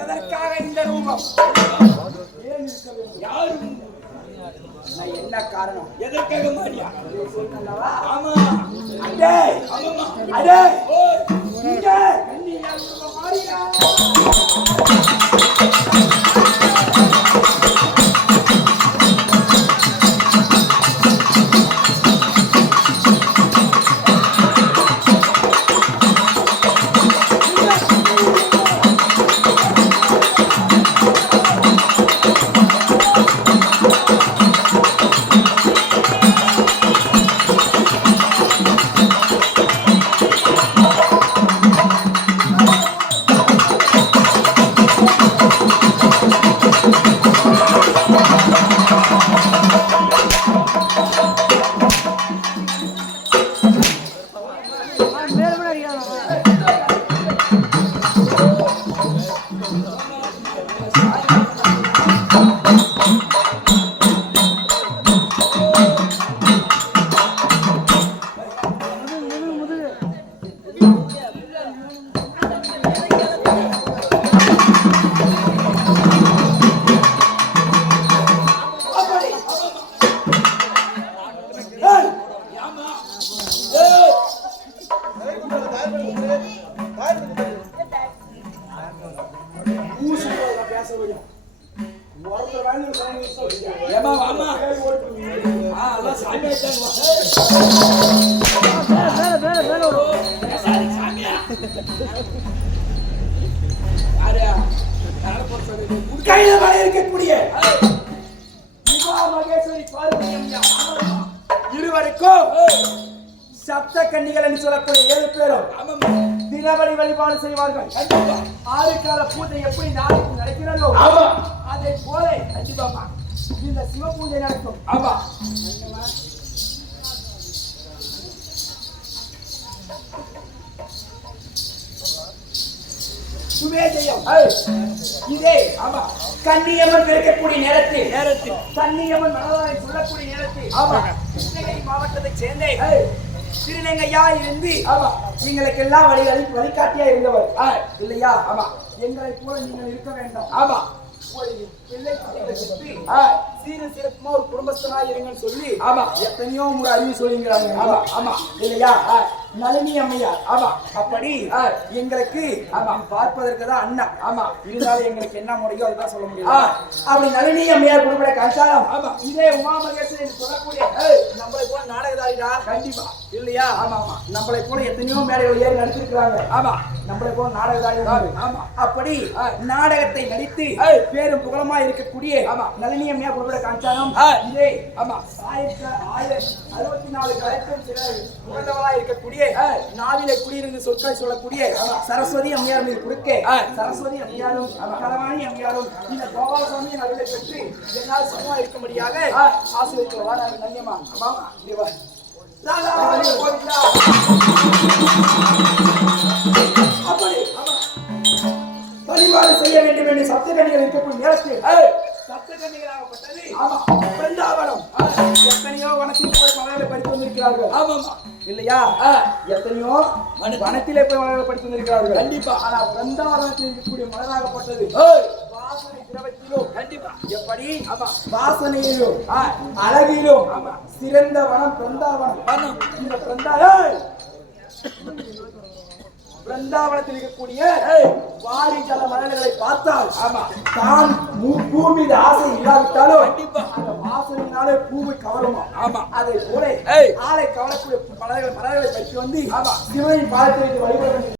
எதற்காக இந்த ரூபம்? என்ன காரணம்? எதற்காக மாறியா? ஆமா அடே அடே இங்க கண்ணியா மாறியா? இருவருக்கும் சப்த கன்னிகள் என்று சொல்லக்கூடிய 7 பேரும் தினபடி வழிபாடு செய்வார்கள். 6 கால பூஜை எப்படி நாளைக்கு நடக்கிறதோ அதை போல கண்டிப்பா இந்த சிவ பூஜை நடக்கும். ஆமா சுவேஜயம் இதே ஆமா கன்னியம்மன் இருக்கக்கூடிய நேரத்தில் கன்னியம்மன் மனதாரை சொல்லக்கூடிய நேரத்தில் ஆமா கிருஷ்ணகிரி மாவட்டத்தை சேர்ந்தே திருநங்கையா இருந்து ஆமா எங்களுக்கு எல்லா வழிகாட்டியா இருந்தவர் இல்லையா? ஆமா எங்களை போல நீங்கள் இருக்க வேண்டாம். ஆமா ஒரு பிள்ளை குட்டிகளை பெற்று ஆ, சீர சிறப்புமா ஒரு குடும்பஸ்தனா இருங்கன்னு சொல்லி ஆமா. எத்தனையோ முறை அறிவு சொல்லிங்கிறாங்க. ஆமா, ஆமா. இல்லையா? ஆ, நளினி அம்மையார். ஆமா. அப்படி ஆ, எங்களுக்கு ஆமா. பார்ப்பதற்கு தான் அண்ணா. ஆமா. இருந்தாலும் எங்களுக்கு என்ன முறையோ அதுதான் சொல்ல முடியும். ஆ. அப்படி நளினி அம்மையார் குடும்ப கண்டாலும் ஆமா. இதே உமா மகேஸ்வரன் சொல்லக்கூடிய நம்மளை போல நாடகதாரிடா. கண்டிப்பா. இல்லையா? ஆமா, ஆமா. நம்மளை போல எத்தனையோ மேடைகள் ஏறி நடிச்சிருக்கிறாங்க. ஆமா. நம்மளை போல நாடகதாரி உண்டு. ஆமா. அப்படி ஆ. நாடகத்தை நடித்து பேரும் புகழமா இருக்கக்கூடிய ஆமா. நளினி அம்மையார் குடும்ப காஞ்சாலம் ஆ. இதே ஆமா. 1064 கலைக்கும் சில புகழ்ந்தவளா இருக்கக்கூடிய நாவிலே குடியிருந்து சொற்களை சொல்லக்கூடிய சரஸ்வதி அம்மையார் மீது கொடுக்க சரஸ்வதி அம்மையாரும் கலவாணி அம்மையாரும் இந்த கோபாலசாமி நடுவை பெற்று என்னால் சமமா இருக்கும்படியாக ஆசிரியர் வாராங்க. நன்யமா ஆமா தேவா ராதா கோவிந்தா. அப்படி வழிபாடு செய்ய வேண்டும் என்று சப்தகன்னிகள் இருக்கக்கூடிய நேரத்தில் சப்தகன்னிகளாகப்பட்டது பிருந்தாவனம். எத்தனையோ வனத்தில் போய் மலர்களை படித்து வந்திருக்கிறார்கள். ஆமாமா. இல்லையா? எத்தனையோ வனத்திலே போய் மலர்களை படித்து வந்திருக்கிறார்கள். கண்டிப்பா. ஆனா பிருந்தாவனத்தில் இருக்கக்கூடிய மலராகப்பட்டது வாசனை திரவத்திலும் கண்டிப்பா. எப்படி ஆமா. வாசனையிலும் அழகிலும் சிறந்த வனம் பிருந்தாவனம். வனம். இந்த பிருந்தாவனத்தில் இருக்கக்கூடிய வாரி ஜல மலர்களை பார்த்தால் தான் பூ மீது ஆசை இல்லாவிட்டாலும் கண்டிப்பா அந்த வாசனையினாலே பூவை கவருமா. ஆமா. அதை போல ஆளை கவரக்கூடிய மலர்களை பற்றி வந்து சிவனின் பாதத்திற்கு வழிபட வேண்டும்.